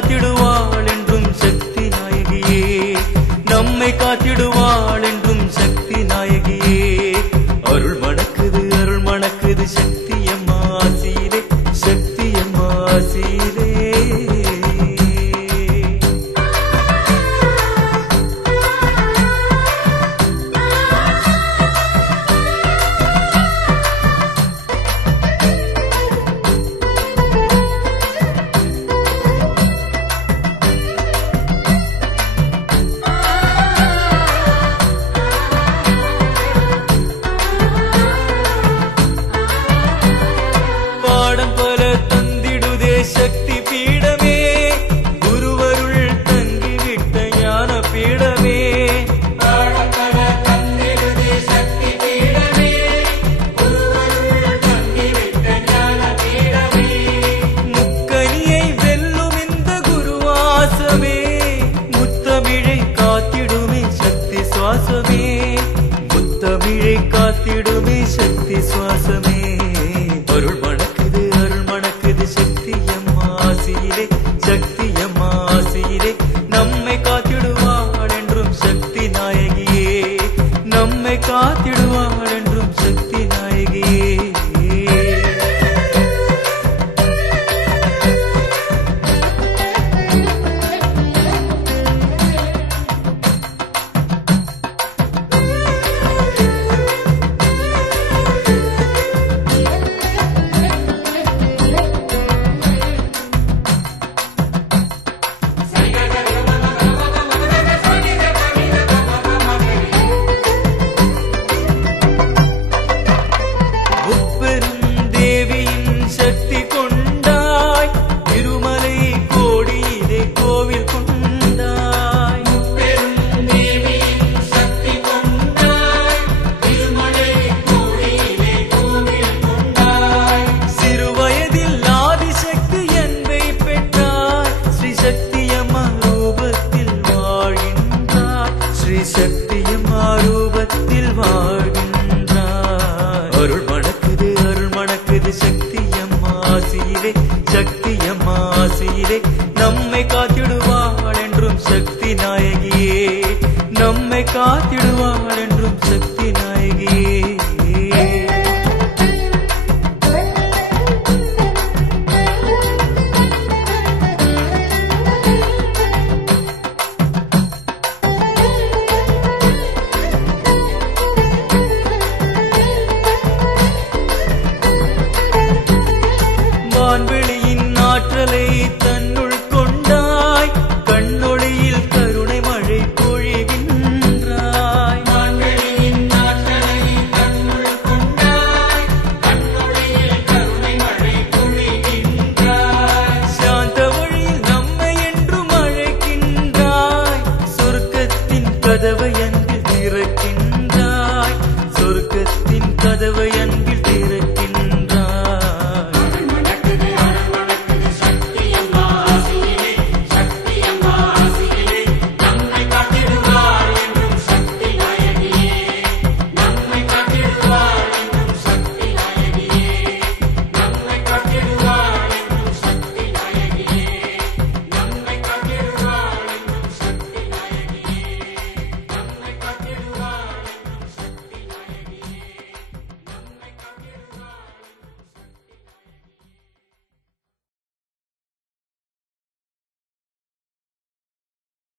காத்திடுவாள் என்றும் சக்தி நாயகியே, நம்மை காத்திடுவாள் என்றும் சக்தி நாயகியே. அருள் மணக்குது சக்தி அம்மா ஆசியிலே, சக்தி அம்மா ஆசியிலே. சக்தி பீடமே, குருவருள் தங்கிவிட்ட ஞான பீடமே. சக்தி பீடமே, குருவருள் தங்கிவிட்ட ஞான பீடமே. முக்கனியை வெல்லும் இந்த குருவாசமே, முத்தமிழை காத்திடுமே சக்தி சுவாசமே, முத்தமிழை காத்திடுமே சக்தி சுவாசமே. அருள் மணக்குது சக்தி அம்மா ஆசியிலே, சக்தி அம்மா ஆசியிலே. நம்மை காத்திடுவாள் என்றும் சக்தி நாயகியே, நம்மை காத்திடுவாள் என்றும் சக்தி நாயகியே. சக்தி கொண்டாய் திருமலை கோடியிலே கோவில் கொண்டாய், சக்தி கொண்டாய் திருமலை கோடியிலே கோவில் கொண்டாய். சிறுவயதில் ஆதிசக்தி என்பை பெற்றாய், ஸ்ரீ சக்தி அம்மா ரூபத்தில் வாழ்கின்றாய், ஸ்ரீ சக்தி அம்மா ரூபத்தில் வாழ்கின்றாய். அருள் மணக்குது சக்தி அம்மா ஆசியிலே, சக்தி அம்மா ஆசியிலே. நம்மை காத்திடுவாள் என்றும் சக்தி நாயகியே, நம்மை காத்திடுவாள் என்றும் சக்தி நாயகியே. வான்வெளியின் ஆற்றலை தன்னுள்